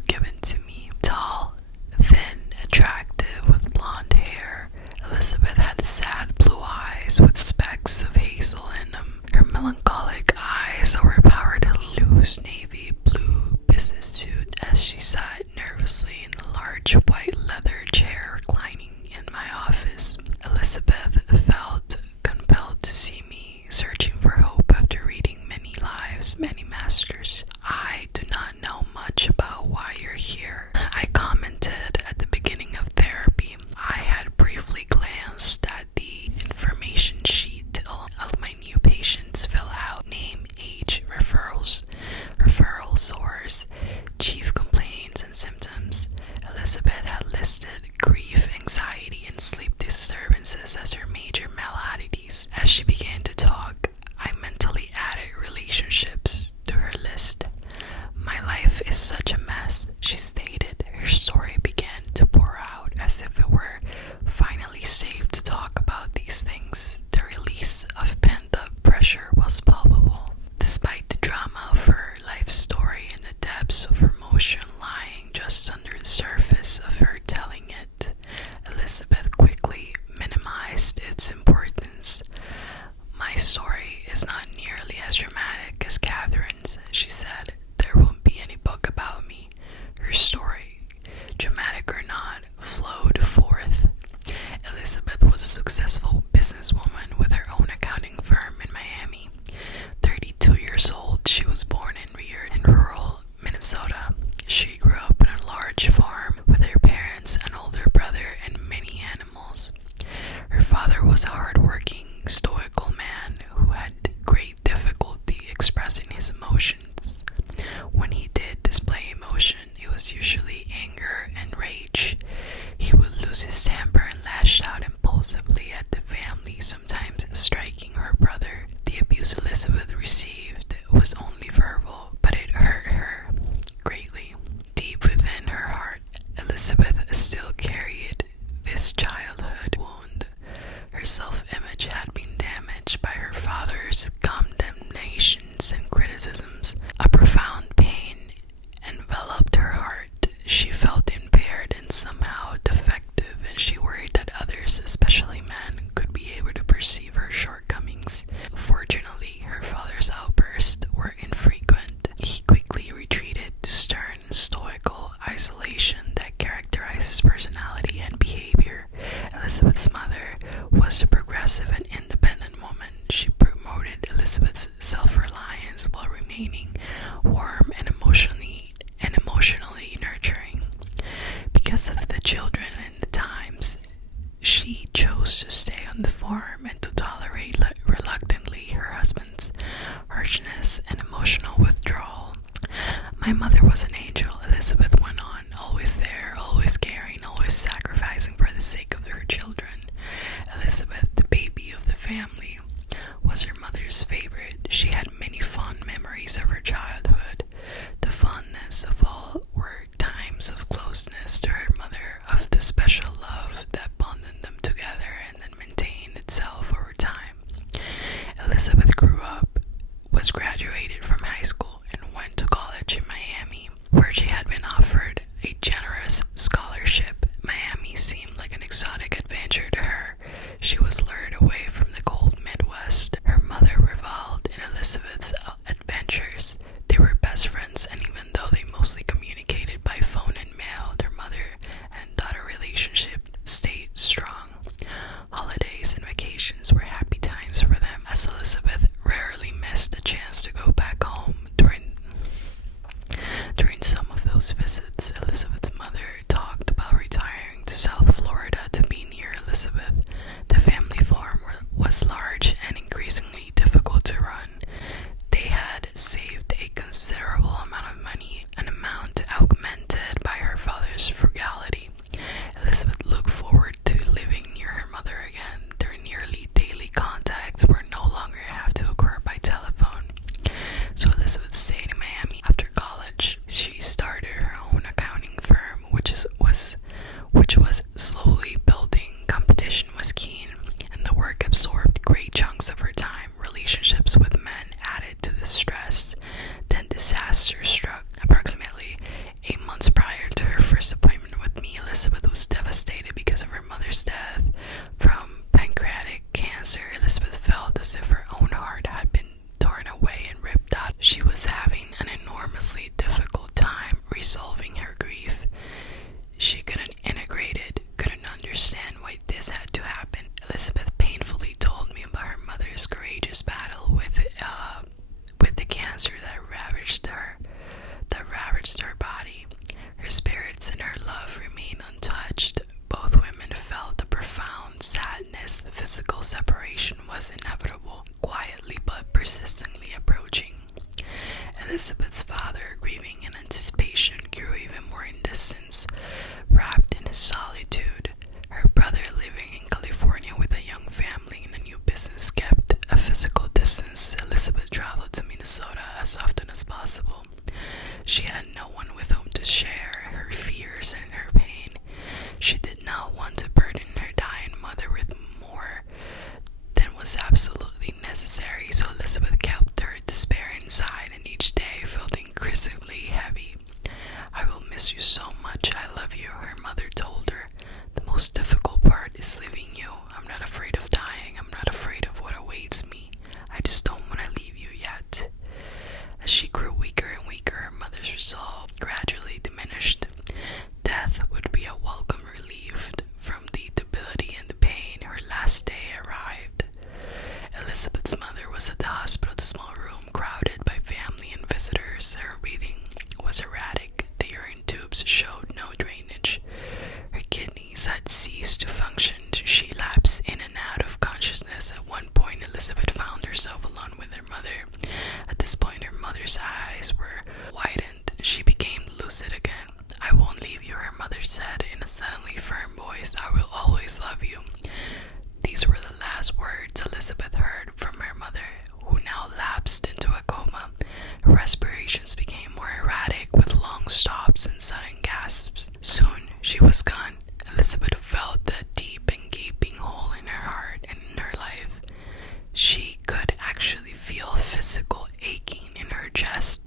was given to me. Tall, thin, attractive, with blonde hair, Elizabeth had sad blue eyes with specks of hazel in them. Her melancholic eyes overpowered a loose navy blue business suit as she sat nervously in the large white leather chair reclining in my office. Elizabeth felt compelled to see me, searching for hope after reading many lives, many masters. I do not know much about why you're here, I commented at the beginning of therapy. I had briefly glanced at the information sheet all my new patients fill out. Name, age, referral source, chief complaints and symptoms. Elizabeth had listed grief, anxiety, and sleep disturbances as her major maladies. As she began to talk, I mentally added relationships to her list. My life is such a mess, she stated. Her story began to pour out as if it were finally safe to talk about these things. The release of pent-up pressure was palpable. Despite the drama of her life story and the depths of emotion lying just under the surface of her telling it, Elizabeth quickly minimized its importance. My story is not nearly as dramatic as Catherine's, she said. There won't be any book about me. Her story, dramatic or not, flowed forth. Elizabeth was a successful businesswoman with her own accounting firm in Miami. 32 years old, she was born and reared in rural Minnesota. She grew up on a large farm with her parents, an older brother, and many animals. Her father was a hard-working, stoical man who had great difficulty expressing his emotions. When he did display emotion, it was usually anger and rage. He would lose his temper and lash out impulsively at the family, sometimes striking her brother. The abuse Elizabeth received was only verbal, but it hurt her greatly. Deep within her heart, Elizabeth still carried this childhood wound. Her self-image had been damaged by her father's condemnations and criticisms. A profound pain enveloped her heart. She felt impaired and somehow defective, and she worried that others, especially men, could be able to perceive her shortcomings. Fortunately, her father's outbursts were infrequent. He quickly retreated to stern, stoical isolation that characterized his personality and behavior. Elizabeth's mother was a progressive and independent woman. She promoted Elizabeth's self-reliance while remaining warm and emotionally nurturing. Because of the children and the times, she chose to stay on the farm and to tolerate reluctantly her husband's harshness and emotional withdrawal. My mother was an angel, Elizabeth went on, always there, always caring, always sacrificing for the sake of her children. Elizabeth, the baby of the family, was her mother's favorite. She had many fond memories of her childhood. The fondness of all were times of closeness to her mother, of the special love that bonded them together and then maintained itself over time. Elizabeth grew up, was graduated from high school, and went to college in Miami, where she had been offered a generous scholarship. Miami seemed like an exotic adventure to her. She was lured away from the cold Midwest. Her mother reveled in Elizabeth's adventures. They were best friends, and even though they mostly communicated by phone and mail, their mother and daughter relationship stayed strong. Holidays and vacations were happy times for them, as Elizabeth rarely missed the chance to go back home. During some of those visits, Elizabeth's mother talked about retiring to South Florida to be near Elizabeth. The family farm was large and increasingly difficult to run. They had saved a considerable amount of money, an amount augmented by her father's frugality. Elizabeth looked forward to living near her mother again. Their nearly daily contacts were no longer have to occur by telephone. So Elizabeth stayed in Miami. After college, she started her own accounting firm, which was slowly building. Competition was most difficult part is leaving you. I'm not afraid of dying. I'm not afraid of what awaits me. I just don't want to leave you yet. As she grew weaker and weaker, her mother's resolve gradually diminished. Death would be a welcome relief from the debility and the pain. Her last day arrived. Elizabeth's mother was at the hospital, the small room crowded by family and visitors. Her breathing was erratic. The urine tubes showed no drainage. Her kidneys had ceased to function. She lapsed in and out of consciousness. At one point, Elizabeth found herself alone with her mother. At this point, her mother's eyes were widened. She became lucid again. I won't leave you, her mother said in a suddenly firm voice. I will always love you. These were the last words Elizabeth heard from her mother, who now lapsed into a coma. Her respirations became more erratic, with long stops and sudden gasps. Soon she was gone. Elizabeth felt the deep and gaping hole in her heart and in her life. She could actually feel physical aching in her chest.